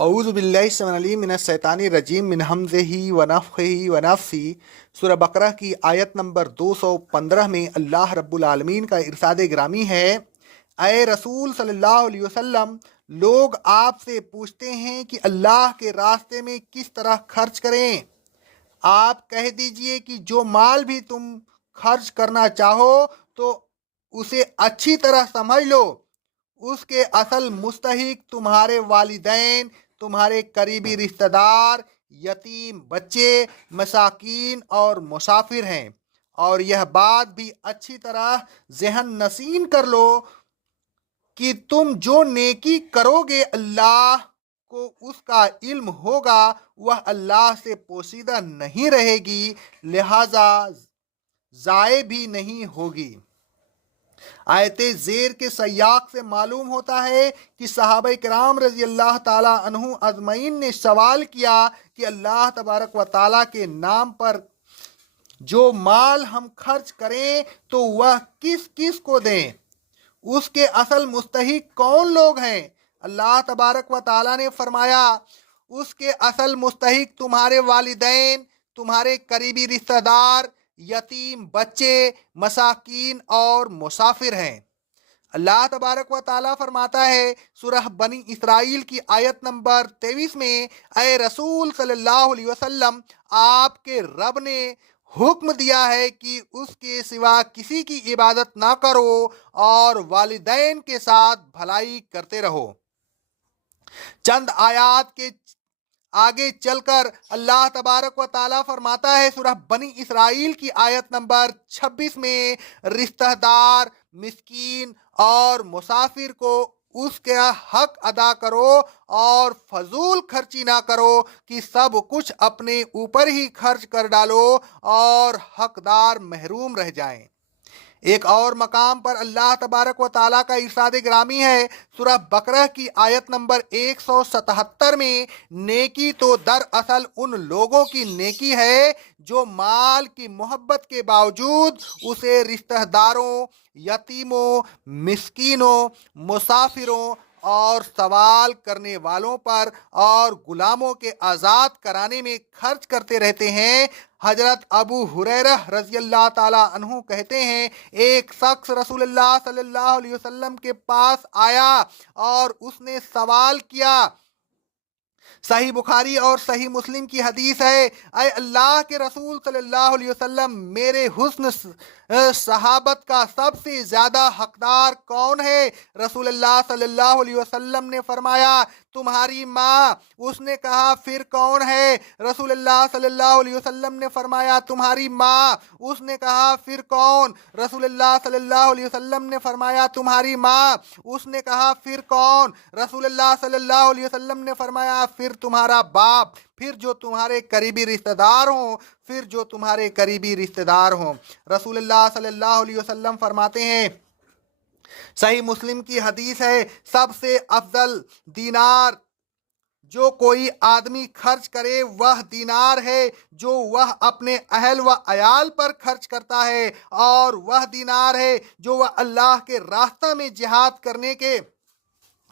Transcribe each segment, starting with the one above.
اعوذ باللہ السمیع العلیم من الشیطان الرجیم من ہمزہ ونفخہ ونفثہ۔ سورہ بقرہ کی آیت نمبر 215 میں اللہ رب العالمین کا ارشاد گرامی ہے، اے رسول صلی اللہ علیہ وسلم، لوگ آپ سے پوچھتے ہیں کہ اللہ کے راستے میں کس طرح خرچ کریں۔ آپ کہہ دیجئے کہ جو مال بھی تم خرچ کرنا چاہو تو اسے اچھی طرح سمجھ لو، اس کے اصل مستحق تمہارے والدین، تمہارے قریبی رشتہ دار، یتیم بچے، مساکین اور مسافر ہیں۔ اور یہ بات بھی اچھی طرح ذہن نشین کر لو کہ تم جو نیکی کرو گے اللہ کو اس کا علم ہوگا، وہ اللہ سے پوشیدہ نہیں رہے گی، لہذا ضائع بھی نہیں ہوگی۔ آیت زیر کے سیاق سے معلوم ہوتا ہے کہ صحابہ کرام رضی اللہ تعالیٰ عنہ اجمعین نے سوال کیا کہ اللہ تبارک و تعالیٰ کے نام پر جو مال ہم خرچ کریں تو وہ کس کس کو دیں، اس کے اصل مستحق کون لوگ ہیں؟ اللہ تبارک و تعالیٰ نے فرمایا، اس کے اصل مستحق تمہارے والدین، تمہارے قریبی رشتہ دار، یتیم بچے، مساکین اور مسافر ہیں۔ اللہ تبارک و تعالیٰ فرماتا ہے سورہ بنی اسرائیل کی آیت نمبر 23 میں، اے رسول صلی اللہ علیہ وسلم، آپ کے رب نے حکم دیا ہے کہ اس کے سوا کسی کی عبادت نہ کرو اور والدین کے ساتھ بھلائی کرتے رہو۔ چند آیات کے آگے چل کر اللہ تبارک و تعالیٰ فرماتا ہے سورہ بنی اسرائیل کی آیت نمبر 26 میں، رشتہ دار، مسکین اور مسافر کو اس کا حق ادا کرو اور فضول خرچی نہ کرو کہ سب کچھ اپنے اوپر ہی خرچ کر ڈالو اور حقدار محروم رہ جائیں۔ ایک اور مقام پر اللہ تبارک و تعالیٰ کا ارشاد گرامی ہے سورہ بقرہ کی آیت نمبر 177 میں، نیکی تو دراصل ان لوگوں کی نیکی ہے جو مال کی محبت کے باوجود اسے رشتہ داروں، یتیموں، مسکینوں، مسافروں اور سوال کرنے والوں پر اور غلاموں کے آزاد کرانے میں خرچ کرتے رہتے ہیں۔ حضرت ابو ہریرہ رضی اللہ تعالیٰ عنہ کہتے ہیں، ایک شخص رسول اللہ صلی اللہ علیہ وسلم کے پاس آیا اور اس نے سوال کیا، صحیح بخاری اور صحیح مسلم کی حدیث ہے، اے اللہ کے رسول صلی اللہ علیہ وسلم، میرے حسن صحابت کا سب سے زیادہ حقدار کون ہے؟ رسول اللہ صلی اللہ علیہ وسلم نے فرمایا، تمہاری ماں۔ اس نے کہا، پھر کون ہے؟ رسول اللہ صلی اللہ علیہ وسلم نے فرمایا، تمہاری ماں۔ اس نے کہا، پھر کون؟ رسول اللہ صلی اللہ علیہ وسلم نے فرمایا، تمہاری ماں۔ اس نے کہا، پھر کون؟ رسول اللہ صلی اللہ علیہ وسلم نے فرمایا، پھر تمہارا باپ، پھر جو تمہارے قریبی رشتہ دار ہوں، پھر جو تمہارے قریبی رشتہ دار ہوں۔ رسول اللہ صلی اللہ علیہ وسلم فرماتے ہیں، صحیح مسلم کی حدیث ہے، سب سے افضل دینار جو کوئی آدمی خرچ کرے وہ دینار ہے جو وہ اپنے اہل و عیال پر خرچ کرتا ہے، اور وہ دینار ہے جو وہ اللہ کے راستہ میں جہاد کرنے کے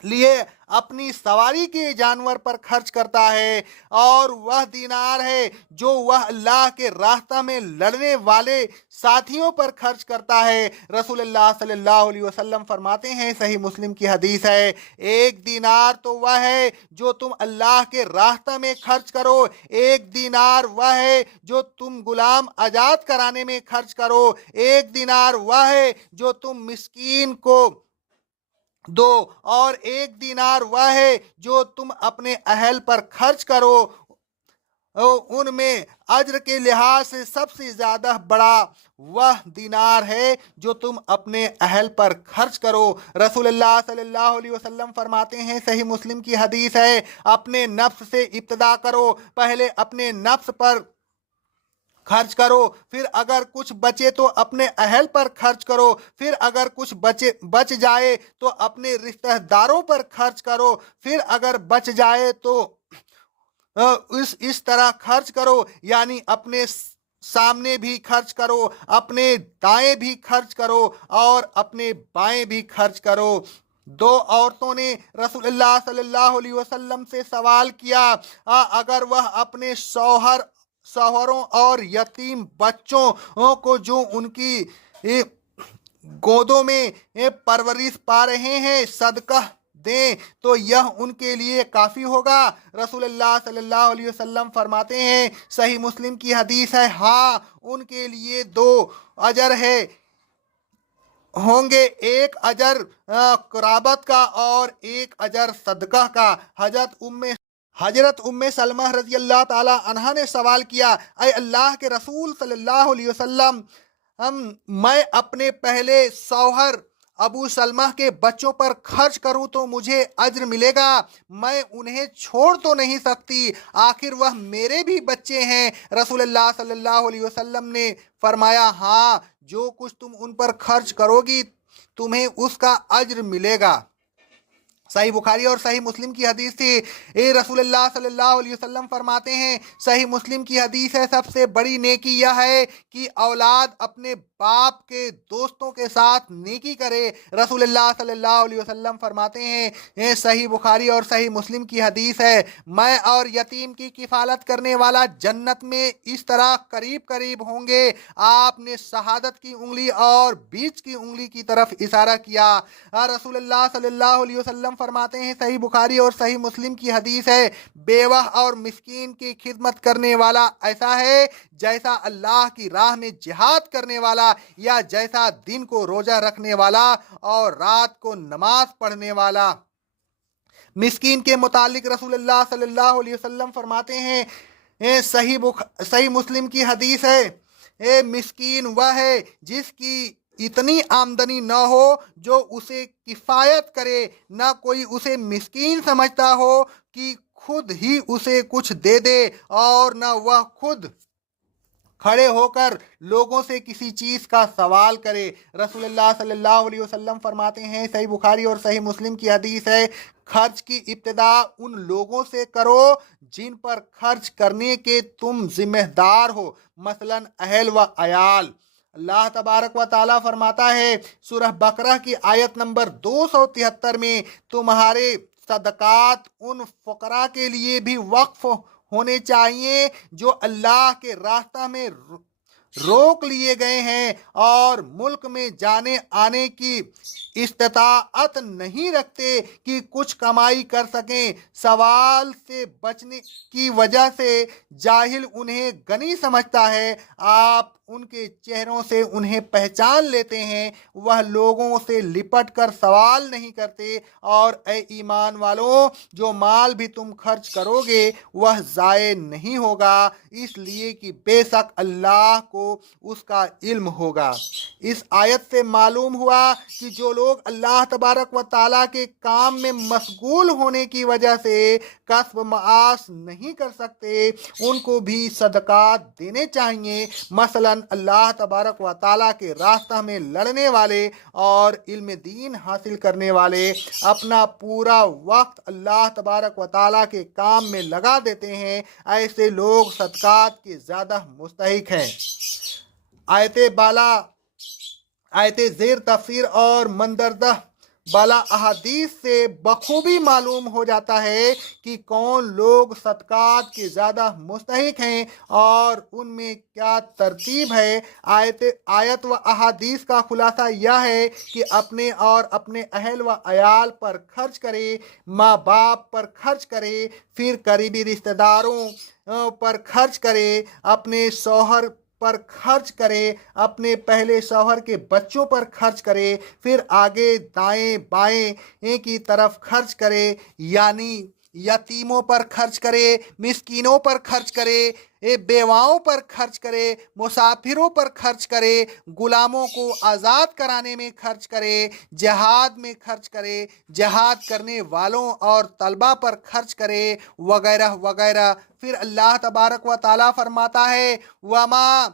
لیے اپنی سواری کے جانور پر خرچ کرتا ہے، اور وہ دینار ہے جو وہ اللہ کے راستہ میں لڑنے والے ساتھیوں پر خرچ کرتا ہے۔ رسول اللہ صلی اللہ علیہ وسلم فرماتے ہیں، صحیح مسلم کی حدیث ہے، ایک دینار تو وہ ہے جو تم اللہ کے راستہ میں خرچ کرو، ایک دینار وہ ہے جو تم غلام آزاد کرانے میں خرچ کرو، ایک دینار وہ ہے جو تم مسکین کو دو، اور ایک دینار وہ ہے جو تم اپنے اہل پر خرچ کرو۔ ان میں اجر کے لحاظ سے سب سے زیادہ بڑا وہ دینار ہے جو تم اپنے اہل پر خرچ کرو۔ رسول اللہ صلی اللہ علیہ وسلم فرماتے ہیں، صحیح مسلم کی حدیث ہے، اپنے نفس سے ابتدا کرو، پہلے اپنے نفس پر خرچ کرو، پھر اگر کچھ بچے تو اپنے اہل پر خرچ کرو، پھر اگر کچھ بچ جائے تو اپنے رشتہ داروں پر خرچ کرو، پھر اگر بچ جائے تو اس طرح خرچ کرو، یعنی اپنے سامنے بھی خرچ کرو، اپنے دائیں بھی خرچ کرو اور اپنے بائیں بھی خرچ کرو۔ दो औरतों ने रसूलुल्लाह सल्लल्लाहु अलैहि वसल्लम से सवाल किया, अगर वह अपने शौहरों और यतीम बच्चों को जो उनकी गोदों में परवरिश पा रहे हैं सदका दें तो यह उनके लिए काफ़ी होगा। रसूलुल्लाह सल्लल्लाहु अलैहि वसल्लम फरमाते हैं, सही मुस्लिम की हदीस है, हाँ उनके लिए दो अजर है होंगे, एक अजर कुराबत का और एक अजर सदका का। हजरत उम्मे सलमा रजी अल्लाह ताला अन्हा ने सवाल किया, ऐ अल्लाह के रसूल सल्लल्लाहु अलैहि वसल्लम, मैं अपने पहले शौहर अबू सलमा के बच्चों पर खर्च करूं तो मुझे अज्र मिलेगा? मैं उन्हें छोड़ तो नहीं सकती, आखिर वह मेरे भी बच्चे हैं। रसूलुल्लाह सल्लल्लाहु अलैहि वसल्लम ने फरमाया, हाँ जो कुछ तुम उन पर खर्च करोगी तुम्हें उसका अज्र मिलेगा। सही बुखारी और सही मुस्लिम की हदीस थी। रसूलुल्लाह सल्लल्लाहु अलैहि वसल्लम फरमाते हैं, सही मुस्लिम की हदीस है, सबसे बड़ी नेकी यह है कि औलाद अपने बाप के दोस्तों के साथ नेकी करे। रसूलुल्लाह सल्लल्लाहु अलैहि वसल्लम फरमाते हैं, सही बुखारी और सही मुस्लिम की हदीस है, मैं और यतीम की किफालत करने वाला जन्नत में इस तरह करीब करीब होंगे। आपने शहादत की उंगली और बीच की उंगली की तरफ इशारा किया। रसूलुल्लाह सल्लल्लाहु अलैहि वसल्लम फरमाते हैं, सही बुखारी और सही मुस्लिम की हदीस है, बेवाह और मिस्कीन की खिदमत करने वाला ऐसा है जैसा अल्लाह की राह में जिहाद करने वाला, या जैसा दिन को रोजा रखने वाला और रात को नमाज पढ़ने वाला। मिस्कीन के मुतालिक रसूलुल्लाह सल्लल्लाहु अलैहि वसल्लम फरमाते हैं, सही मुस्लिम की हदीस है, मिस्कीन वह है जिसकी इतनी आमदनी न हो जो उसे किफ़ायत करे, न कोई उसे मिस्कीन समझता हो कि खुद ही उसे कुछ दे दे, और न वह खुद खड़े होकर लोगों से किसी चीज़ का सवाल करे। रसूलुल्लाह सल्लल्लाहु अलैहि वसल्लम फरमाते हैं, सही बुखारी और सही मुस्लिम की हदीस है, खर्च की इब्तिदा उन लोगों से करो जिन पर खर्च करने के तुम जिम्मेदार हो, मसलन अहल व अयाल। अल्लाह तबारक व ताला फरमाता है सूरह बकरा की आयत नंबर 273 में, तुम्हारे सदकात उन फकरा के लिए भी वक्फ होने चाहिए जो अल्लाह के रास्ता में रोक लिए गए हैं और मुल्क में जाने आने की इस्ताअत नहीं रखते कि कुछ कमाई कर सकें। सवाल से बचने की वजह से जाहिल उन्हें गनी समझता है, आप उनके चेहरों से उन्हें पहचान लेते हैं, वह लोगों से लिपट कर सवाल नहीं करते। और ए ईमान वालों, जो माल भी तुम खर्च करोगे वह ज़ाये नहीं होगा, इसलिए कि बेशक अल्लाह को उसका इल्म होगा। इस आयत से मालूम हुआ कि जो लोग अल्लाह तबारक व ताला के काम में मशगूल होने की वजह से कस्ब माश नहीं कर सकते, उनको भी सदकात देने चाहिए। मसलन अल्लाह तबारक व ताला के रास्ता में लड़ने वाले और इल्म दीन हासिल करने वाले अपना पूरा वक्त अल्लाह तबारक व ताला के काम में लगा देते हैं, ऐसे लोग सदकात के ज़्यादा मुस्तहिक हैं। आयत ज़ेर तफसीर और मंदरदा बाला अहादीस से बखूबी मालूम हो जाता है कि कौन लोग सदकात के ज़्यादा मुस्तहिक हैं और उनमें क्या तरतीब है। आयत व अहादीस का खुलासा यह है कि अपने और अपने अहल व अयाल पर खर्च करे, माँ बाप पर खर्च करे, फिर करीबी रिश्तेदारों पर खर्च करे, अपने शौहर पर खर्च करे, अपने पहले शौहर के बच्चों पर खर्च करे, फिर आगे दाएं बाएं की तरफ खर्च करे, यानी यतीमों पर खर्च करे, मिस्कीनों पर खर्च करे, बेवाओं पर खर्च करे, मुसाफिरों पर खर्च करे, गुलामों को आज़ाद कराने में खर्च करे, जिहाद में खर्च करे, जिहाद करने वालों और तलबा पर खर्च करे, वगैरह वगैरह। फिर अल्लाह तबारक व ताला फरमाता है, वमा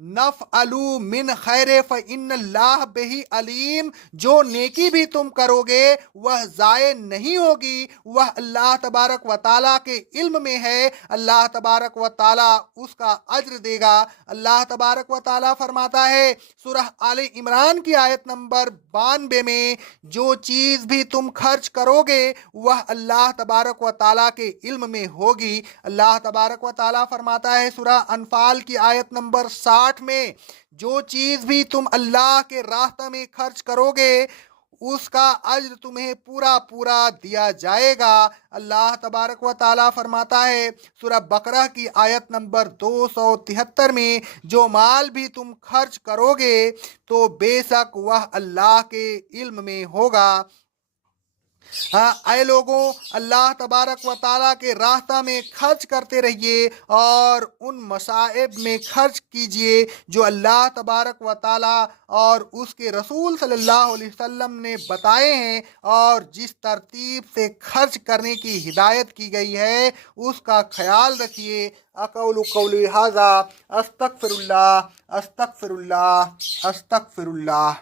नफ़अलू मिन खैर फ़इन्नल्लाह बिही अलीम, जो नेकी भी तुम करोगे वह ज़ाय नहीं होगी, वह अल्लाह तबारक व ताला के इल्म में है, अल्लाह तबारक व ताला उसका अज्र देगा। अल्लाह तबारक व ताला फरमाता है सूरह आले इमरान की आयत नंबर 92 में, जो चीज़ भी तुम खर्च करोगे वह अल्लाह तबारक व ताला के इल्म में होगी। अल्लाह तबारक व ताला फरमाता है सूरह अनफाल की आयत नंबर 60 में, जो चीज भी तुम अल्लाह के रास्ते में खर्च करोगे उसका अज्र तुम्हें पूरा पूरा दिया जाएगा। अल्लाह तबारक व ताला फरमाता है सूरह बकरा की आयत नंबर 273 में, जो माल भी तुम खर्च करोगे तो बेशक वह अल्लाह के इल्म में होगा। हाँ, ऐ लोगों, अल्लाह तबारक व ताला के रास्ता में खर्च करते रहिए और उन मसाइब में खर्च कीजिए जो अल्लाह तबारक व ताला और उसके रसूल सल्लल्लाहु अलैहि वसल्लम ने बताए हैं, और जिस तरतीब से खर्च करने की हिदायत की गई है उसका ख्याल रखिए। अक़ौलु क़ौली हाज़ा अस्तग़फ़िरुल्लाह अस्तग़फ़िरुल्लाह अस्तग़फ़िरुल्लाह।